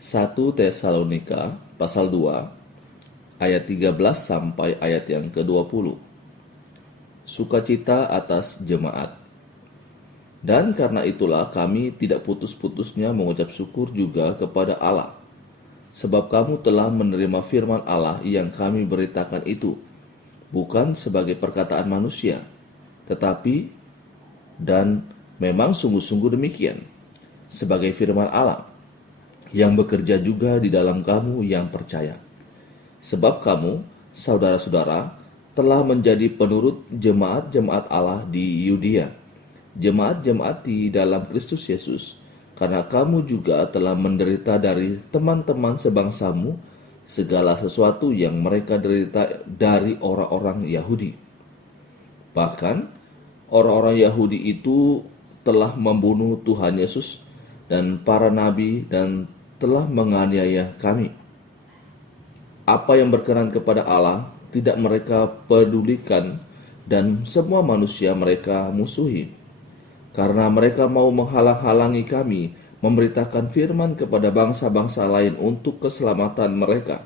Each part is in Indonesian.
1 Tesalonika pasal 2 ayat 13 sampai ayat yang ke-20. Sukacita atas jemaat. Dan karena itulah kami tidak putus-putusnya mengucap syukur juga kepada Allah, sebab kamu telah menerima firman Allah yang kami beritakan itu, bukan sebagai perkataan manusia, tetapi dan memang sungguh-sungguh demikian, sebagai firman Allah, yang bekerja juga di dalam kamu yang percaya. Sebab kamu, saudara-saudara, telah menjadi penurut jemaat-jemaat Allah di Yudea, jemaat-jemaat di dalam Kristus Yesus, karena kamu juga telah menderita dari teman-teman sebangsamu segala sesuatu yang mereka derita dari orang-orang Yahudi. Bahkan, orang-orang Yahudi itu telah membunuh Tuhan Yesus dan para nabi dan telah menganiaya kami. Apa yang berkenan kepada Allah tidak mereka pedulikan, dan semua manusia mereka musuhi, karena mereka mau menghalang-halangi kami memberitakan firman kepada bangsa-bangsa lain untuk keselamatan mereka.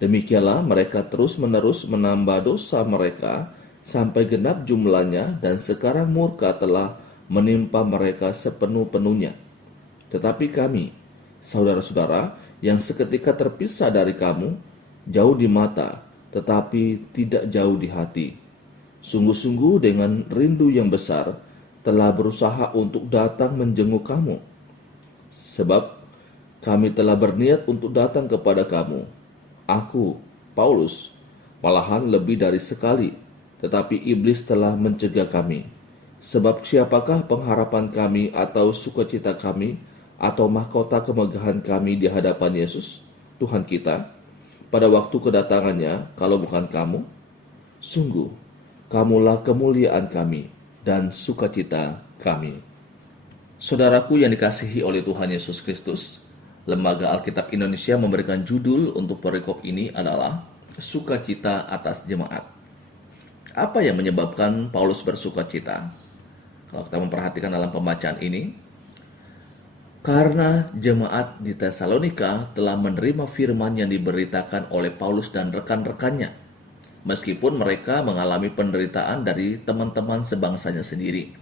Demikianlah mereka terus-menerus menambah dosa mereka sampai genap jumlahnya, dan sekarang murka telah menimpa mereka sepenuh-penuhnya. Tetapi kami, saudara-saudara, yang seketika terpisah dari kamu, jauh di mata, tetapi tidak jauh di hati, sungguh-sungguh dengan rindu yang besar, telah berusaha untuk datang menjenguk kamu. Sebab kami telah berniat untuk datang kepada kamu, aku, Paulus, malahan lebih dari sekali, tetapi iblis telah mencegah kami. Sebab siapakah pengharapan kami atau sukacita kami atau mahkota kemegahan kami di hadapan Yesus, Tuhan kita, pada waktu kedatangannya, kalau bukan kamu? Sungguh, kamulah kemuliaan kami dan sukacita kami. Saudaraku yang dikasihi oleh Tuhan Yesus Kristus, Lembaga Alkitab Indonesia memberikan judul untuk perikop ini adalah Sukacita atas Jemaat. Apa yang menyebabkan Paulus bersukacita? Kalau kita memperhatikan dalam pembacaan ini, karena jemaat di Tesalonika telah menerima firman yang diberitakan oleh Paulus dan rekan-rekannya, meskipun mereka mengalami penderitaan dari teman-teman sebangsanya sendiri.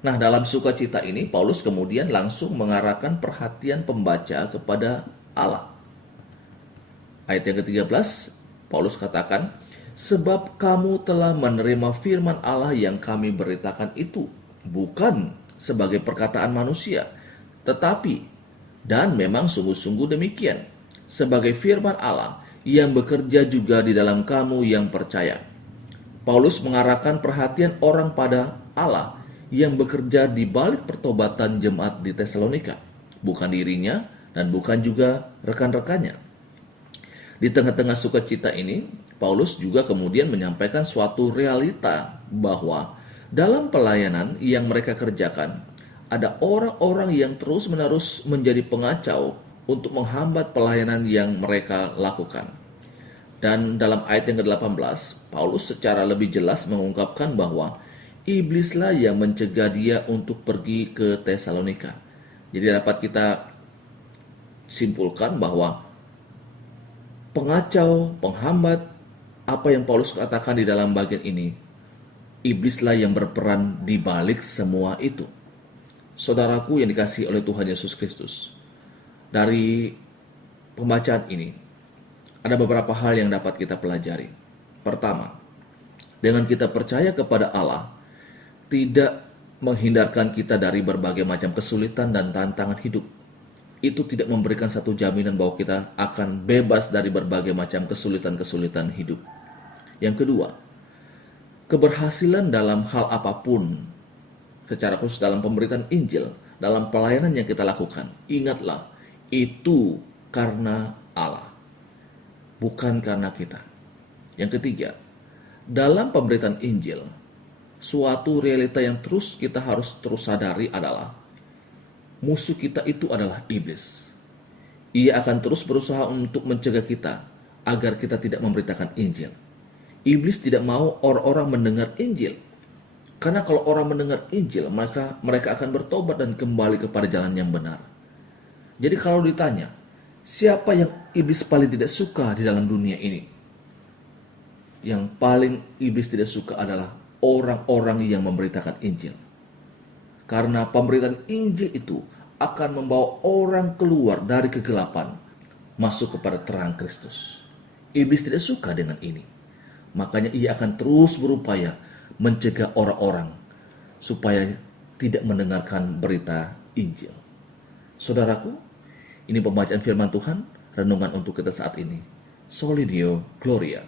Nah, dalam sukacita ini, Paulus kemudian langsung mengarahkan perhatian pembaca kepada Allah. Ayat yang ke-13, Paulus katakan, sebab kamu telah menerima firman Allah yang kami beritakan itu, bukan sebagai perkataan manusia, tetapi dan memang sungguh-sungguh demikian, sebagai firman Allah yang bekerja juga di dalam kamu yang percaya. Paulus mengarahkan perhatian orang pada Allah yang bekerja di balik pertobatan jemaat di Tesalonika, bukan dirinya dan bukan juga rekan-rekannya. Di tengah-tengah sukacita ini, Paulus juga kemudian menyampaikan suatu realita bahwa dalam pelayanan yang mereka kerjakan, ada orang-orang yang terus-menerus menjadi pengacau untuk menghambat pelayanan yang mereka lakukan. Dan dalam ayat yang ke-18, Paulus secara lebih jelas mengungkapkan bahwa iblislah yang mencegah dia untuk pergi ke Tesalonika. Jadi dapat kita simpulkan bahwa pengacau, penghambat, apa yang Paulus katakan di dalam bagian ini, iblislah yang berperan di balik semua itu. Saudaraku yang dikasihi oleh Tuhan Yesus Kristus, dari pembacaan ini ada beberapa hal yang dapat kita pelajari. Pertama, dengan kita percaya kepada Allah, tidak menghindarkan kita dari berbagai macam kesulitan dan tantangan hidup. Itu tidak memberikan satu jaminan bahwa kita akan bebas dari berbagai macam kesulitan-kesulitan hidup. Yang kedua, keberhasilan dalam hal apapun, secara khusus dalam pemberitaan Injil, dalam pelayanan yang kita lakukan, ingatlah, itu karena Allah, bukan karena kita. Yang ketiga, dalam pemberitaan Injil, suatu realita yang kita harus terus sadari adalah musuh kita itu adalah iblis. Ia akan terus berusaha untuk mencegah kita agar kita tidak memberitakan Injil. Iblis tidak mau orang-orang mendengar Injil. Karena kalau orang mendengar Injil, maka mereka akan bertobat dan kembali kepada jalan yang benar. Jadi kalau ditanya, siapa yang iblis paling tidak suka di dalam dunia ini? Yang paling iblis tidak suka adalah orang-orang yang memberitakan Injil. Karena pemberitaan Injil itu akan membawa orang keluar dari kegelapan, masuk kepada terang Kristus. Iblis tidak suka dengan ini. Makanya ia akan terus berupaya mencegah orang-orang supaya tidak mendengarkan berita Injil. Saudaraku, ini pembacaan firman Tuhan, renungan untuk kita saat ini. Soli Deo Gloria.